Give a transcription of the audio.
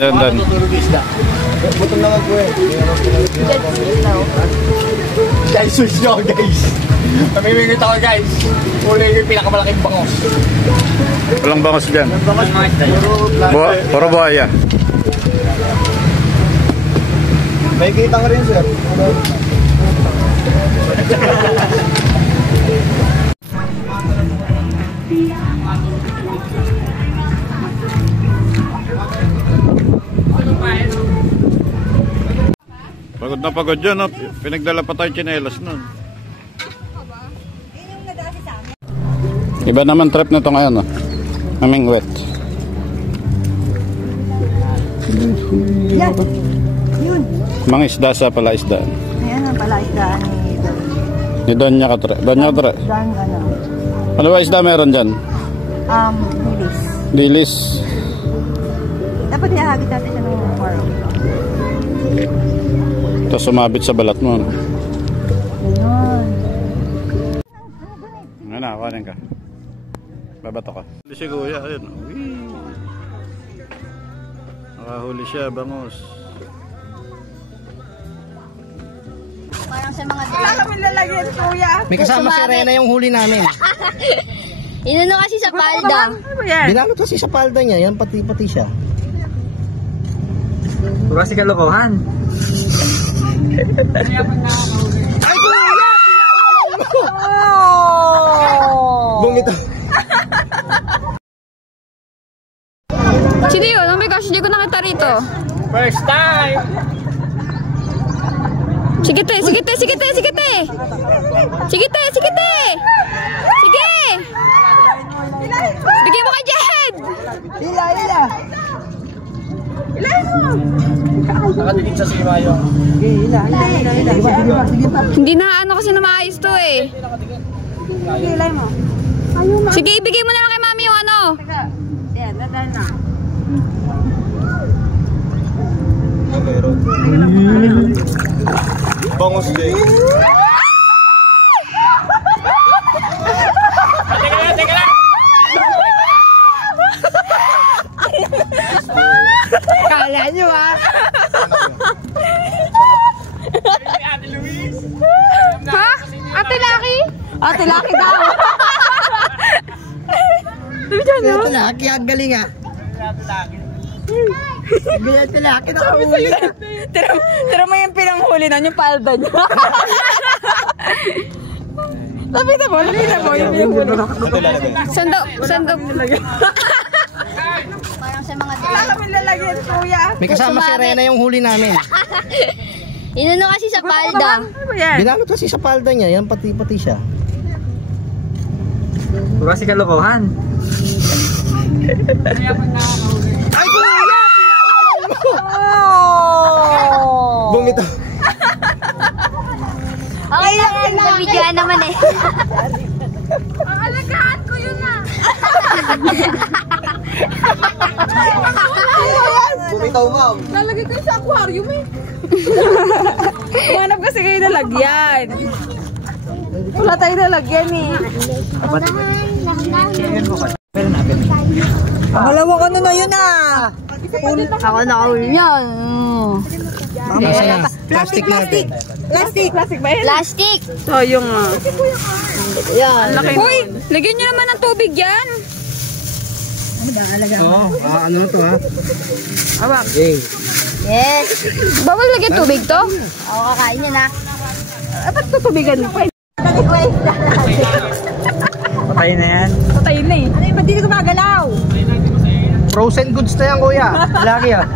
Dan. Butong naman po eh. Guys, switch nyo guys. Namimingit ako guys. Uli yung pinakamalaking bangos. Walang bangos dyan. Bangos. Puro buhaya. May kita ka rin sir. Pagod na pagod dyan, no? Pinagdala pa tayo tsinelas nun. Iba naman trip na ito ngayon, no? Aming wet. Yan. Yun. Mga isda sa pala isdaan. Ayan ang pala isdaan ni Don. Ni Donya ka tre. Donya ka tre. Dan ano? Ano ba isda meron dyan? Dilis. Dilis. Dapat ihagit natin siya ng marrow. Tapos sumabit sa balat mo. Ayun. Ano na, kanin ka. Babato ka. Huli si Kuya, ayun. Nakahuli siya, bangos. Parang sa mga wala kami lalagyan, kuya. May kasama si Rena yung huli namin. Inano kasi sa palda. Binalot kasi sa palda niya. Yan pati siya. Pura si kalokohan. Ay, kuya! Bumito. Sino yun? Oh my gosh, hindi ko nakita rito. First time! Sige te, sige te, sige te, sige te! Sige te, sige te! Sige! Bigyan mo kay Jed! Ila. Nakatinig sa sima yung... Ila. Hindi na ano kasi na maayos to eh. Ilay mo. Sige, ibigay mo na lang kay mami yung ano. Yan, dadal na. Bangos din. Teka lang! Kala nyo ah. Ate Luis! Ha? Ate Laki? Ate Laki daw. Ito laki, ang galing ah. Ganyan ito laki, nakahuli na. Tira mo yung pinanghuli na yung palda niya. Lapita mo. Yung pinanghuli. Sandok. Parang sa mga Wala kami lalagyan, kuya. May kasama si Rena yung huli namin. Inano kasi sa palda. Binalot kasi sa palda niya. Yan pati siya. Pura si kalokohan. Ay, kuya! Bumito. Okay lang, nabidyoan naman eh. Alagaan ko yun na. Bumitaw, ma'am. Nalagay ko sa aquarium eh. Humanap kasi kayo nalagyan. Wala tayo nalagyan eh. Pangalawang ano na yun ah. Ako nakahuli yan. Plastic natin. Plastic ba yan? Plastic. So yung Yan. Hoy, lagyan nyo naman ng tubig yan. Oo, ano na to ha? Abak. Okay. Yes. Bawal lagyan tubig to? Ako kakain yan ah. Ba't tutubigan mo pa? Patay na yan. Patay na eh. Ano yung ba't di ko magalaw? Frozen goods na yan, kuya. Lagi ah.